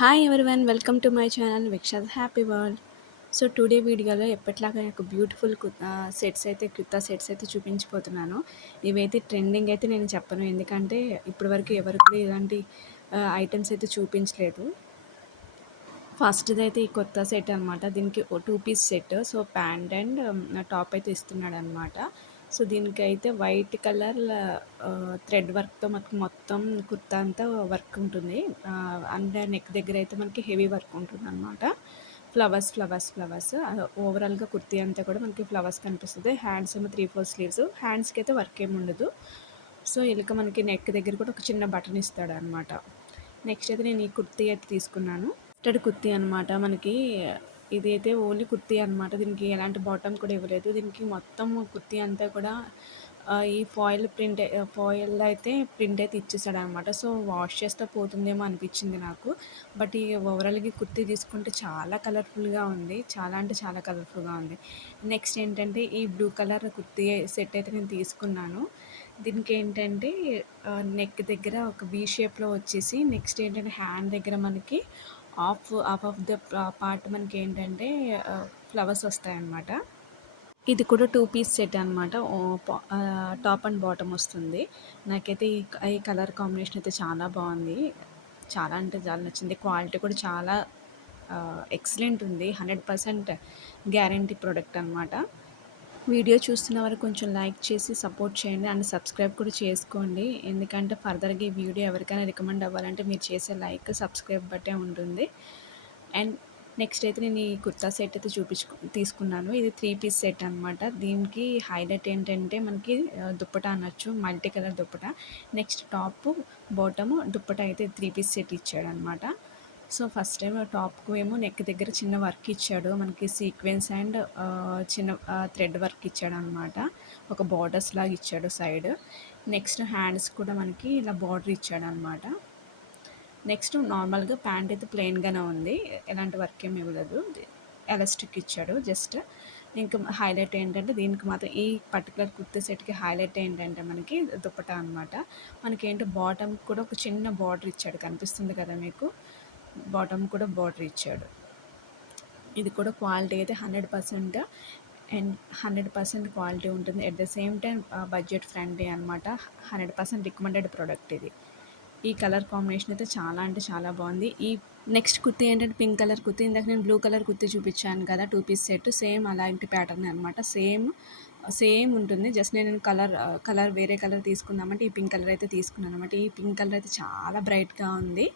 Hi everyone, welcome to my channel విక్షాస్ happy world. So today వీడియోలో ఎప్పటిలాగా ఒక బ్యూటిఫుల్ సెట్స్ అయితే కుర్తా సెట్స్ అయితే చూపించిపోతున్నాను. ఇవైతే ట్రెండింగ్ అయితే నేను చెప్పను, ఎందుకంటే ఇప్పటివరకు ఎవరు కూడా ఇలాంటి ఐటమ్స్ అయితే చూపించలేదు. ఫస్ట్ది అయితే ఈ కొత్త సెట్ అనమాట. దీనికి ఓ 2 piece set. So pant and top అయితే ఇస్తున్నాడు అనమాట. సో దీనికైతే వైట్ కలర్ థ్రెడ్ వర్క్తో మనకు మొత్తం కుర్తా అంతా వర్క్ ఉంటుంది. అండ్ నెక్ దగ్గర అయితే మనకి హెవీ వర్క్ ఉంటుంది అనమాట. ఫ్లవర్స్ ఓవరాల్గా కుర్తీ అంతా కూడా మనకి ఫ్లవర్స్ కనిపిస్తుంది. హ్యాండ్స్ ఏమో 3/4 స్లీవ్స్. హ్యాండ్స్కి అయితే వర్క్ ఏమి ఉండదు. సో ఇలాగ మనకి నెక్ దగ్గర కూడా ఒక చిన్న బటన్ ఇస్తాడు అనమాట. నెక్స్ట్ అయితే నేను ఈ కుర్తీ అయితే తీసుకున్నాను. కస్టర్డ్ కుర్తీ అనమాట. మనకి ఇదైతే ఓన్లీ కుర్తీ అనమాట. దీనికి ఎలాంటి బాటమ్ కూడా ఇవ్వలేదు. దీనికి మొత్తం కుర్తీ అంతా కూడా ఈ ఫాయిల్ అయితే ప్రింట్ అయితే ఇచ్చేసాడు అనమాట. సో వాష్ చేస్తే పోతుందేమో అనిపించింది నాకు. బట్ ఈ ఓవరాల్గా కుర్తీ తీసుకుంటే చాలా కలర్ఫుల్గా ఉంది. చాలా అంటే చాలా కలర్ఫుల్గా ఉంది. నెక్స్ట్ ఏంటంటే ఈ బ్లూ కలర్ కుర్తీ సెట్ అయితే నేను తీసుకున్నాను. దీనికి ఏంటంటే నెక్ దగ్గర ఒక వీ షేప్లో వచ్చేసి, నెక్స్ట్ ఏంటంటే హ్యాండ్ దగ్గర మనకి ఆఫ్ ద పార్ట్ మనకి ఏంటంటే ఫ్లవర్స్ వస్తాయన్నమాట. ఇది కూడా 2 పీస్ సెట్ అనమాట. టాప్ అండ్ బాటమ్ వస్తుంది. నాకైతే ఈ కలర్ కాంబినేషన్ అయితే చాలా బాగుంది. చాలా అంటే చాలా నచ్చింది. క్వాలిటీ కూడా చాలా ఎక్సలెంట్ ఉంది. 100% గ్యారంటీ ప్రోడక్ట్ అనమాట. వీడియో చూస్తున్న వారు కొంచెం లైక్ చేసి సపోర్ట్ చేయండి అండ్ సబ్స్క్రైబ్ కూడా చేసుకోండి. ఎందుకంటే ఫర్దర్గా ఈ వీడియో ఎవరికైనా రికమెండ్ అవ్వాలంటే మీరు చేసే లైక్ సబ్స్క్రైబ్ బట్టే ఉంటుంది. అండ్ నెక్స్ట్ అయితే నేను ఈ కుర్తా సెట్ అయితే తీసుకున్నాను. ఇది 3 పీస్ సెట్ అనమాట. దీనికి హైలైట్ ఏంటంటే మనకి దుప్పటా అనొచ్చు, multi colour dupatta. Next top bottom dupatta అయితే 3 పీస్ సెట్ ఇచ్చాడనమాట. సో ఫస్ట్ టైం టాప్కు ఏమో నెక్ దగ్గర చిన్న వర్క్ ఇచ్చాడు మనకి, సీక్వెన్స్ అండ్ చిన్న థ్రెడ్ వర్క్ ఇచ్చాడు అనమాట. ఒక బార్డర్స్ లాగా ఇచ్చాడు సైడ్. నెక్స్ట్ హ్యాండ్స్ కూడా మనకి ఇలా బార్డర్ ఇచ్చాడు అనమాట. నెక్స్ట్ నార్మల్గా ప్యాంట్ అయితే ప్లెయిన్గానే ఉంది, ఎలాంటి వర్క్ ఏమి ఇవ్వలేదు. ఎలాస్టిక్ ఇచ్చాడు జస్ట్. ఇంకా హైలైట్ ఏంటంటే దీనికి మాత్రం ఈ పర్టికులర్ కుర్తీ సెట్కి హైలైట్ ఏంటంటే మనకి దుప్పటా అనమాట. మనకి ఏంటో బాటమ్ కూడా ఒక చిన్న బార్డర్ ఇచ్చాడు, కనిపిస్తుంది కదా మీకు. బాటమ్ కూడా బార్డర్ ఇచ్చాడు. ఇది కూడా క్వాలిటీ అయితే 100% అండ్ 100% క్వాలిటీ ఉంటుంది. At the same time budget friendly అనమాట. 100% రికమెండెడ్ ప్రోడక్ట్ ఇది. ఈ కలర్ కాంబినేషన్ అయితే చాలా అంటే చాలా బాగుంది. ఈ నెక్స్ట్ కుర్తీ ఏంటంటే పింక్ కలర్ కుర్తీ. ఇందాక నేను బ్లూ కలర్ కుర్తీ చూపించాను కదా, 2 పీస్ సెట్. సేమ్ అలాంటి ప్యాటర్న్ అనమాట. సేమ్ ఉంటుంది. జస్ట్ నేను కలర్ వేరే కలర్ తీసుకుందామంటే ఈ పింక్ కలర్ అయితే తీసుకున్నాను అనమాట. ఈ పింక్ కలర్ అయితే చాలా బ్రైట్గా ఉంది.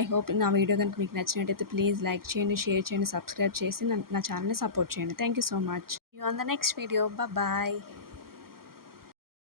ఐ హోప్ నా వీడియో కనుక మీకు నచ్చినట్టయితే ప్లీజ్ లైక్ చేయండి, షేర్ చేయండి, సబ్స్క్రైబ్ చేసి నా ఛానల్ని సపోర్ట్ చేయండి. Thank you so much. You on the next video. Bye.